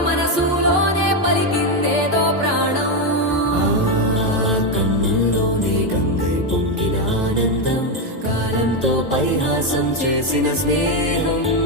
మనసులోనే పలికిందేదో ప్రాణం. కన్నుల్లోనే గంగై పొంగిన ఆనందం, కాలంతో పరిహాసం చేసిన స్నేహం.